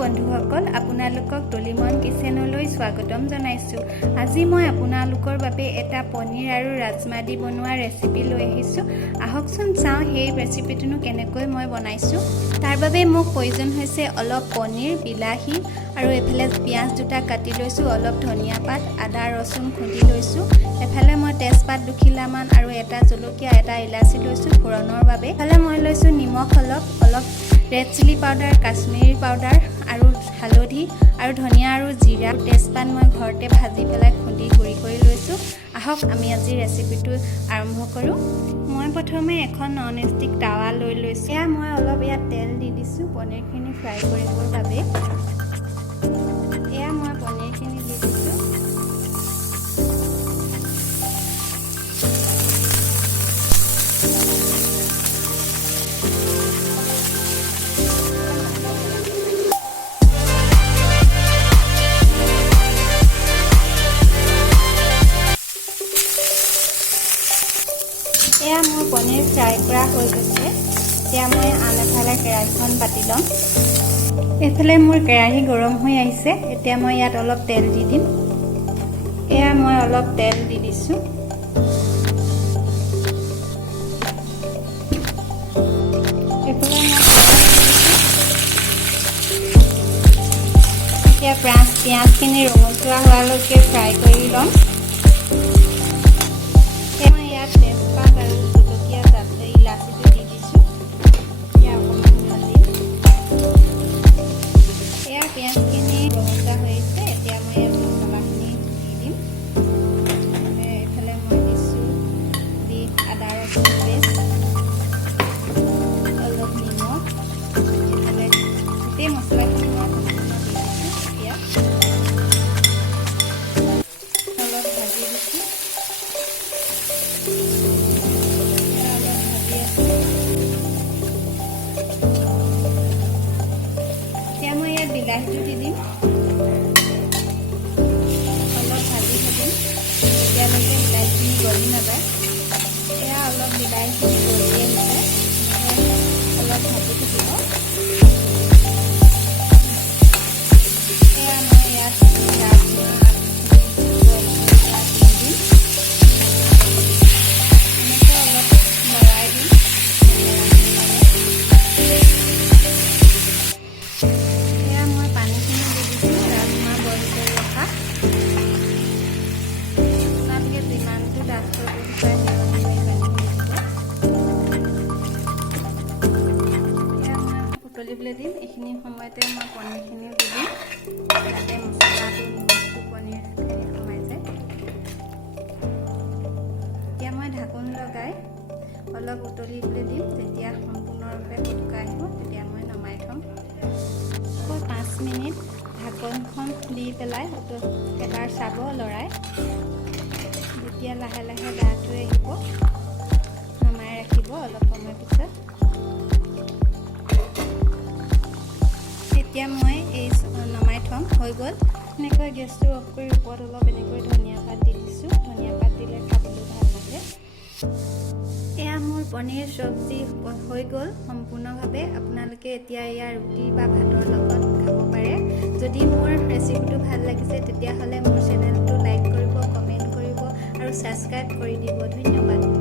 বন্ধুসকল, আপোনালোকক তুলিমন কিচেনলৈ স্বাগতম জনাইছোঁ। আজি মই আপোনালোকৰ বাবে এটা পনীৰ আৰু ৰাজমা দি বনোৱা ৰেচিপি লৈ আহিছোঁ। আহকচোন চাওঁ সেই ৰেচিপিটোনো কেনেকৈ মই বনাইছোঁ। তাৰ বাবে মোক প্ৰয়োজন হৈছে অলপ পনীৰ, বিলাহী আৰু এফালে পিঁয়াজ দুটা কাটি লৈছোঁ, অলপ ধনিয়া পাত, আদা ৰচুন খুন্দি লৈছোঁ। এফালে মই তেজপাত 2 খিলামান আৰু এটা জলকীয়া, এটা ইলাচি লৈছোঁ ফোড়নৰ বাবে। এফালে মই লৈছোঁ নিমখ অলপ red chilli powder, Kashmiri powder আৰু হালধি আৰু ধনিয়া আৰু জিৰা, তেজপাত মই ঘৰতে ভাজি পেলাই খুন্দি গুড়ি কৰি লৈছোঁ। আহক আমি আজি ৰেচিপিটো আৰম্ভ কৰোঁ। মই প্ৰথমে এখন নন ষ্টিক টাৱা লৈ লৈছোঁ। এয়া মই অলপ ইয়াত তেল দি দিছোঁ পনীৰখিনি ফ্ৰাই কৰিবৰ বাবে। এয়া মই পনীৰখিনি দি দিছোঁ। এয়া মোৰ পনীৰ ফ্ৰাই কৰা হৈ গৈছে। এতিয়া মই আন এফালে কেৰাহীখন পাতি ল'ম। এইফালে মোৰ কেৰাহী গৰম হৈ আহিছে। এতিয়া মই ইয়াত অলপ তেল দি দিম। এয়া মই অলপ তেল দি দিছোঁ। এইফালে মই এতিয়া পিঁয়াজখিনি ৰঙচুৱা হোৱালৈকে ফ্ৰাই কৰি ল'ম। তেজপাত আৰু জলকীয়া তাতে ইলাচিটো দি দিছোঁ। এতিয়া অকণমান ভাজিম। এয়া পিঁয়াজখিনি ৰঙচুৱা হৈ আহিছে। এতিয়া মই ইয়াত মছলাখিনি দি দিম। এইফালে মই দিছোঁ আদা ৰচুন পেষ্ট, অলপ নিমখ, এইফালে গোটেই মছলাখিনি মই সম্পূৰ্ণ দি দিছোঁ। এতিয়া অলপ ভাজি দিছোঁ। এতিয়া মই ইয়াত বিলাহীটো দি দিম। অলপ ভাজি থাকিম যেতিয়ালৈকে বিলাহীখিনি গলি নাযায়। এয়া অলপ বিলাহীখিনি গলি আহিছে। অলপ ভাজি থাকিব। এয়া মই ইয়াত ৰাজমা বইল কৰি দি দিম। এনেকৈ অলপ লৰাই দিম। এয়া মই পানীখিনি দি দিছোঁ, ৰাজমা বইল কৰি ৰখা। আপোনালোকে যিমানটো ডাঠ কৰিব বিচাৰে সেই অনুযায়ী পানীখিনি দিব। এয়া মই উতলিবলৈ দিম। এইখিনি সময়তে মই পনীৰখিনিও দি দিম, যাতে মছলাটো নিমখটো পনীৰখিনি সোমাই যায়। এতিয়া মই ঢাকোন লগাই অলপ উতলিবলৈ দিম। যেতিয়া সম্পূৰ্ণৰূপে শুকাই আহিব তেতিয়া মই নমাই থ'ম। 5 মিনিট ঢাকনখন দি পেলাই এবাৰ চাব লৰাই। যেতিয়া লাহে লাহে ডাঠ হৈ আহিব নমাই ৰাখিব অলপ সময় পিছত। এতিয়া মই এই নমাই থ'ম, হৈ গ'ল। এনেকৈ গেছটো অফ কৰি ওপৰত অলপ এনেকৈ ধনিয়া পাত দি দিছোঁ। ধনিয়া পাত দিলে খাবলৈ ভাল লাগে। এয়া মোৰ পনীৰ চব্জি হৈ গ'ল সম্পূৰ্ণভাৱে। আপোনালোকে এতিয়া এয়া ৰুটি বা ভাতৰ লগত খাব পাৰে। যদি মোৰ ৰেচিপিটো ভাল লাগিছে তেতিয়াহ'লে মোৰ চেনেলটো লাইক কৰিব, কমেণ্ট কৰিব আৰু ছাবস্ক্ৰাইব কৰি দিব। ধন্যবাদ।